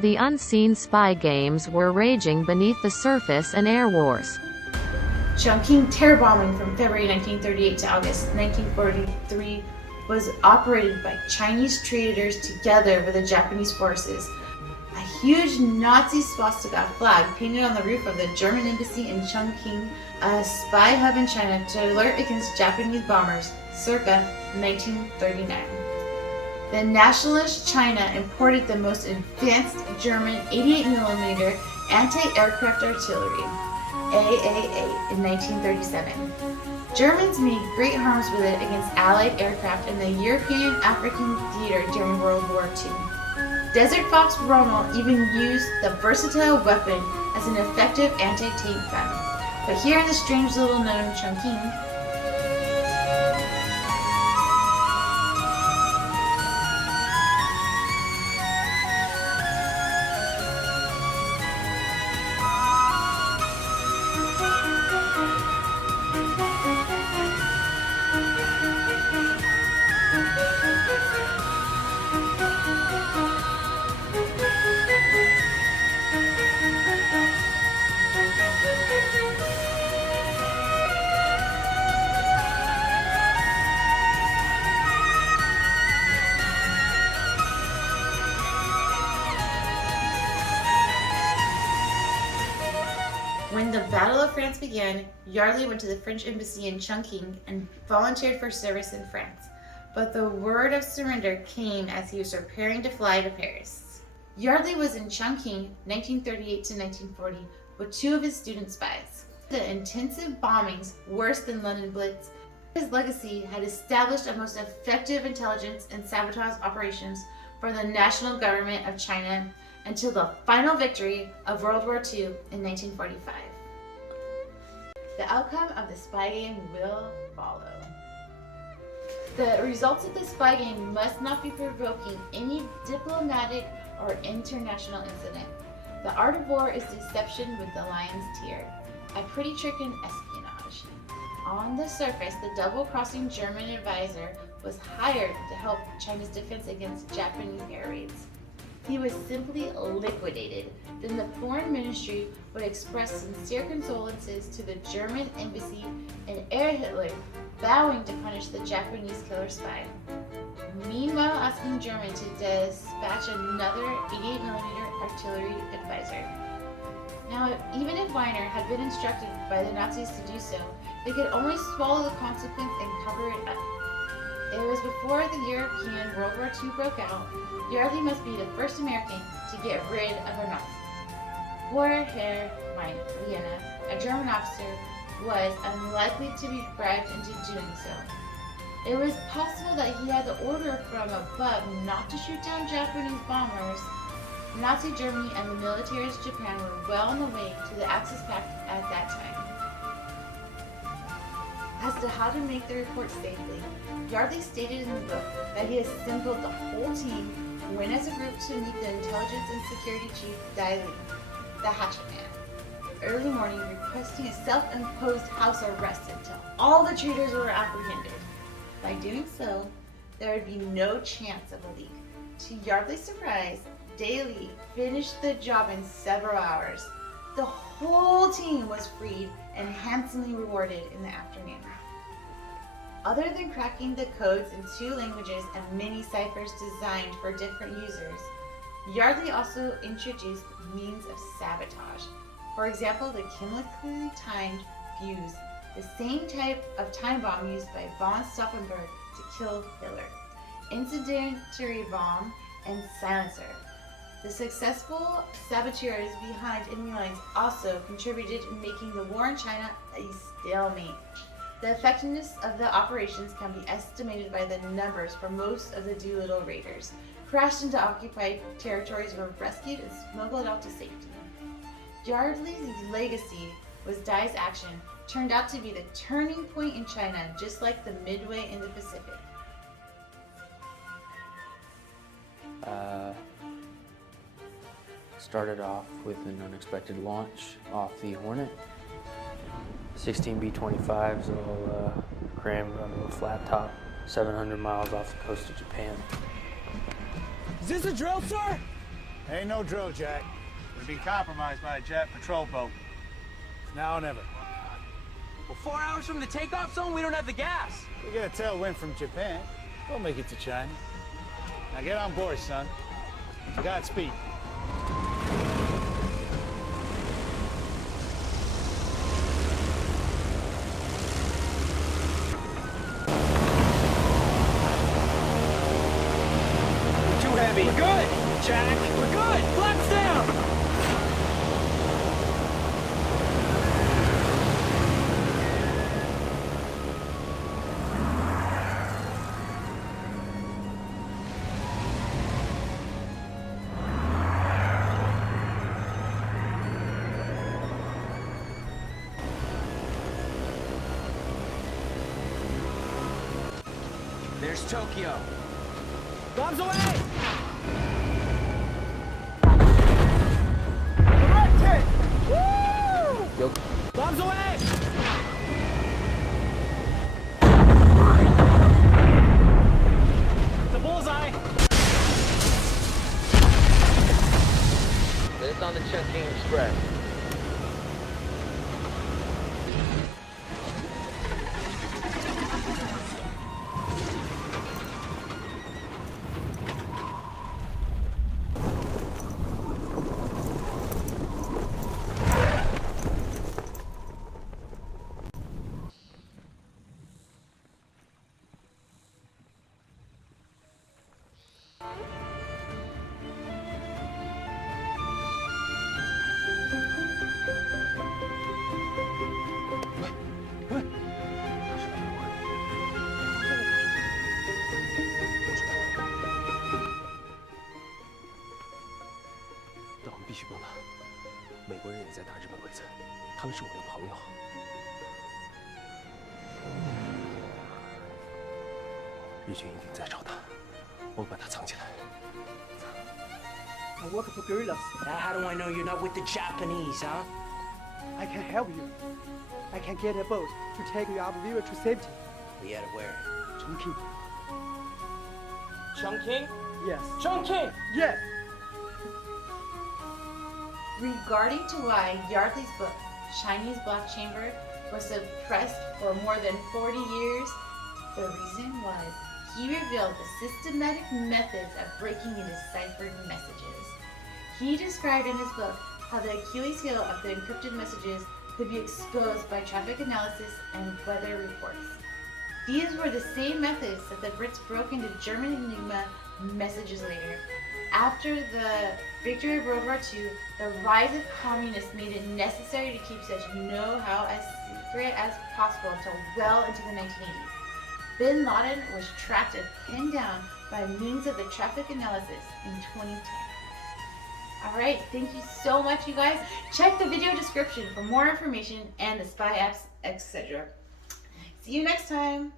The unseen spy games were raging beneath the surface and air wars. Chongqing terror bombing from February 1938 to August 1943 was operated by Chinese traitors together with the Japanese forces. A huge Nazi swastika flag painted on the roof of the German embassy in Chongqing, a spy hub in China, to alert against Japanese bombers circa 1939. The nationalist China imported the most advanced German 88mm anti-aircraft artillery, AAA, in 1937. Germans made great harms with it against Allied aircraft in the European African theater during World War II. Desert Fox Rommel even used the versatile weapon as an effective anti-tank gun. But here in the strange little known Chongqing, when the Battle of France began, Yardley went to the French embassy in Chongqing and volunteered for service in France. But the word of surrender came as he was preparing to fly to Paris. Yardley was in Chongqing 1938 to 1940 with two of his student spies. The intensive bombings, worse than London Blitz, his legacy had established a most effective intelligence and sabotage operations for the national government of China until the final victory of World War II in 1945. The outcome of the spy game will follow. The results of the spy game must not be provoking any diplomatic or international incident. The art of war is deception with the lion's tear, a pretty trick in espionage. On the surface, the double-crossing German advisor was hired to help China's defense against Japanese air raids. He was simply liquidated. Then the foreign ministry would express sincere condolences to the German embassy and Herr Hitler, vowing to punish the Japanese killer spy. Meanwhile, asking Germany to dispatch another 88mm artillery advisor. Now, even if Wiener had been instructed by the Nazis to do so, they could only swallow the consequence and cover it up. It was before the European World War II broke out. Yardley must be the first American to get rid of a Nazi. Poor Herr Wiener, a German officer, was unlikely to be bribed into doing so. It was possible that he had the order from above not to shoot down Japanese bombers. Nazi Germany and the militarist Japan were well on the way to the Axis Pact at that time. As to how to make the report safely, Yardley stated in the book that he assembled the whole team, went as a group to meet the intelligence and security chief Yardley, the hatchet man, early morning, requesting a self-imposed house arrest until all the traitors were apprehended. By doing so, there would be no chance of a leak. To Yardley's surprise, Daly finished the job in several hours. The whole team was freed and handsomely rewarded in the afternoon. Other than cracking the codes in 2 languages and many ciphers designed for different users, Yardley also introduced means of sabotage. For example, the chemically timed fuse, the same type of time bomb used by von Stauffenberg to kill Hitler, incendiary bomb, and silencer. The successful saboteurs behind enemy lines also contributed in making the war in China a stalemate. The effectiveness of the operations can be estimated by the numbers, for most of the Doolittle raiders crashed into occupied territories, were rescued and smuggled out to safety. Yardley's legacy was Dai's action turned out to be the turning point in China, just like the Midway in the Pacific. Started off with an unexpected launch off the Hornet. 16 B-25s all crammed onto a flat top, 700 miles off the coast of Japan. Is this a drill, sir? Ain't no drill, Jack. We've been compromised by a jet patrol boat. It's now or never. Well, 4 hours from the takeoff zone, we don't have the gas. We get a tailwind from Japan. We'll make it to China. Now get on board, son. Godspeed. Too heavy. We're good, Jack. We're good. Flaps down. There's Tokyo. Bombs away! Direct hit! Woo! Yo. Bombs away! The bullseye! This on the Chungking Express. I work for guerrillas. How do I know you're not with the Japanese, huh? I can help you. I can get a boat to take you out of river to safety. We had it where? Chongqing. Chungking? Yes. Chungking! Yes. Regarding to why Yardley's book, Chinese Black Chamber, was suppressed for more than 40 years, the reason was he revealed the systematic methods of breaking into ciphered messages. He described in his book how the Achilles heel of the encrypted messages could be exposed by traffic analysis and weather reports. These were the same methods that the Brits broke into German Enigma messages later. After the victory of World War II, the rise of communists made it necessary to keep such know-how as secret as possible until well into the 1980s. Bin Laden was tracked and pinned down by means of the traffic analysis in 2010. Alright, thank you so much, you guys. Check the video description for more information and the spy apps, etc. See you next time.